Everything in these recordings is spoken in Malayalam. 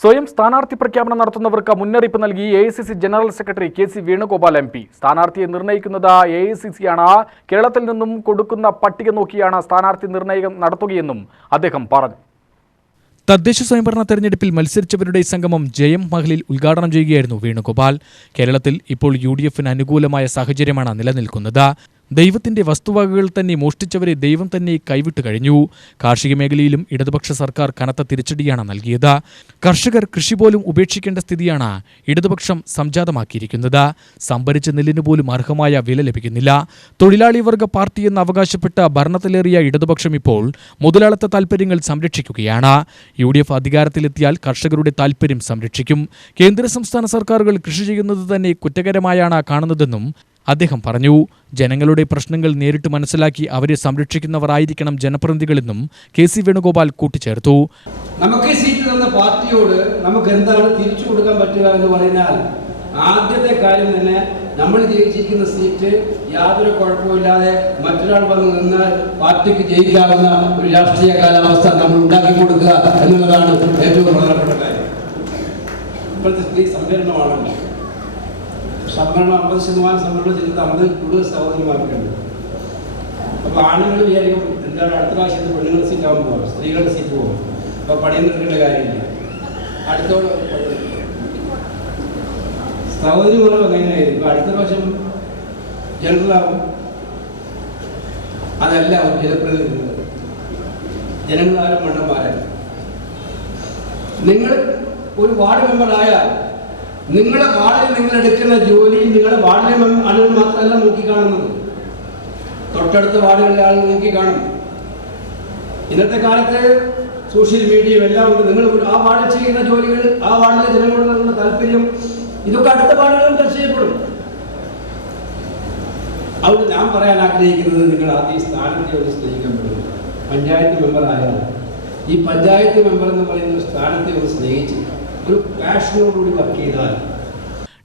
സ്വയം സ്ഥാനാർത്ഥി പ്രഖ്യാപനം നടത്തുന്നവർക്ക് മുന്നറിയിപ്പ് നൽകി A general secretary K C Venugopal M P സ്ഥാനാർത്ഥിയെ നിർണയിക്കുന്നത് എ ആണ്. കേരളത്തിൽ നിന്നും കൊടുക്കുന്ന പട്ടിക നോക്കിയാണ് സ്ഥാനാർത്ഥി നിർണയം നടത്തുകയെന്നും അദ്ദേഹം പറഞ്ഞു. തദ്ദേശ സ്വയംഭരണ തെരഞ്ഞെടുപ്പിൽ മത്സരിച്ചവരുടെ സംഗമം ജയം മഹലിൽ ഉദ്ഘാടനം ചെയ്യുകയായിരുന്നു വേണുഗോപാൽ. കേരളത്തിൽ ഇപ്പോൾ യു ഡി എഫിന് അനുകൂലമായ സാഹചര്യമാണ് നിലനിൽക്കുന്നത്. ദൈവത്തിന്റെ വസ്തുവകകൾ തന്നെ മോഷ്ടിച്ചവരെ ദൈവം തന്നെ കൈവിട്ട് കഴിഞ്ഞു. കാർഷിക മേഖലയിലും ഇടതുപക്ഷ സർക്കാർ കനത്ത തിരിച്ചടിയാണ് നൽകിയത്. കർഷകർ കൃഷി പോലും ഉപേക്ഷിക്കേണ്ട സ്ഥിതിയാണ് ഇടതുപക്ഷം സംജാതമാക്കിയിരിക്കുന്നത്. സംഭരിച്ച നെല്ലിന് പോലും അർഹമായ വില ലഭിക്കുന്നില്ല. തൊഴിലാളി വർഗ പാർട്ടിയെന്ന് അവകാശപ്പെട്ട ഭരണത്തിലേറിയ ഇടതുപക്ഷം ഇപ്പോൾ മുതലാളിത്ത താൽപര്യങ്ങൾ സംരക്ഷിക്കുകയാണ്. യു ഡി എഫ് അധികാരത്തിലെത്തിയാൽ കർഷകരുടെ താൽപര്യം സംരക്ഷിക്കും. കേന്ദ്ര സംസ്ഥാന സർക്കാരുകൾ കൃഷി ചെയ്യുന്നത് തന്നെ കുറ്റകരമായാണ് കാണുന്നതെന്നും അദ്ദേഹം പറഞ്ഞു ജനങ്ങളുടെ പ്രശ്നങ്ങൾ നേരിട്ട് മനസ്സിലാക്കി അവരെ സംരക്ഷിക്കുന്നവരായിരിക്കണം ജനപ്രതിനിധികളെന്നും കെ സി വേണുഗോപാൽ കൂട്ടിച്ചേർത്തു. നമുക്ക് സീറ്റ് തന്ന പാർട്ടിയോട് നമുക്ക് എന്താണ് തിരിച്ചു കൊടുക്കാൻ പറ്റുക എന്ന് പറഞ്ഞാൽ ആദ്യത്തെ കാര്യം തന്നെ നമ്മൾ ജയിച്ചിരിക്കുന്ന സീറ്റ് യാതൊരു കുഴപ്പമില്ലാതെ മറ്റൊരാൾ വന്ന് നിന്ന് പാർട്ടിക്ക് ജയിക്കാവുന്ന ഒരു രാഷ്ട്രീയ കാലാവസ്ഥ നമ്മൾ ഉണ്ടാക്കി കൊടുക്കുക. സംവരണം അമ്പത് ശതമാനം സംവരണം ചെയ്യുന്നത് അമ്പത് കൂടുതൽ സഹോദരിമാർക്കുണ്ട്. അപ്പോൾ ആണുങ്ങൾ വിചാരിക്കും എന്താണ് അടുത്ത പ്രാവശ്യത്ത് പെണ്ണുങ്ങളുടെ സീറ്റ് ആവാൻ പോകാം സ്ത്രീകളുടെ സീറ്റ് പോകും അപ്പോൾ പണിയൊന്നും നിൽക്കേണ്ട കാര്യമില്ല. അടുത്തോട് സഹോദരിമാരും അങ്ങനെയായിരിക്കും ഇപ്പോൾ അടുത്ത പ്രാവശ്യം ജനറലാവും അതല്ല ജനപ്രതിനിധികൾ. ജനങ്ങളാരും മണ്ണന്മാരല്ല. നിങ്ങൾ ഒരു വാർഡ് മെമ്പർ ആയാൽ നിങ്ങളുടെ വാർഡിൽ നിങ്ങൾ എടുക്കുന്ന ജോലി നിങ്ങളുടെ വാർഡിലെ ആളുകൾ മാത്രമല്ല നോക്കിക്കാണുന്നത്. തൊട്ടടുത്ത വാർഡുകളിലെ ആളുകൾ നോക്കിക്കാണും. ഇന്നത്തെ കാലത്ത് സോഷ്യൽ മീഡിയ എല്ലാം ഉണ്ട്. നിങ്ങൾ ആ വാർഡിൽ ചെയ്യുന്ന ജോലികൾ ആ വാർഡിലെ ജനങ്ങളോട് നിങ്ങളുടെ താല്പര്യം ഇതൊക്കെ അടുത്ത വാർഡുകളിലും ചർച്ച ചെയ്യപ്പെടും. അതുകൊണ്ട് ഞാൻ പറയാൻ ആഗ്രഹിക്കുന്നത് നിങ്ങൾ ആദ്യം സ്ഥാനത്തെ ഒന്ന് സ്നേഹിക്കപ്പെടുന്നു പഞ്ചായത്ത് മെമ്പർ ആയാൽ ഈ പഞ്ചായത്ത് മെമ്പർ എന്ന് പറയുന്ന സ്ഥാനത്തെ ഒന്ന് സ്നേഹിച്ച് പാഷനോടുകൂടി വർക്ക് ചെയ്താൽ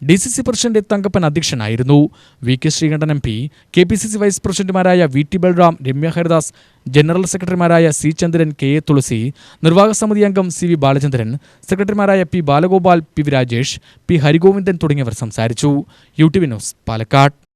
D C C president Thankappan അധ്യക്ഷനായിരുന്നു. V K Sreekandan M P K P C C vice പ്രസിഡന്റുമാരായ V T Balram Remya Haridas general സെക്രട്ടറിമാരായ C Chandran K A Thulasi നിർവാഹക സമിതി അംഗം സി വി ബാലചന്ദ്രൻ സെക്രട്ടറിമാരായ P Balagopal P V Rajesh P Harigovindan തുടങ്ങിയവർ സംസാരിച്ചു. U T V news Palakkad.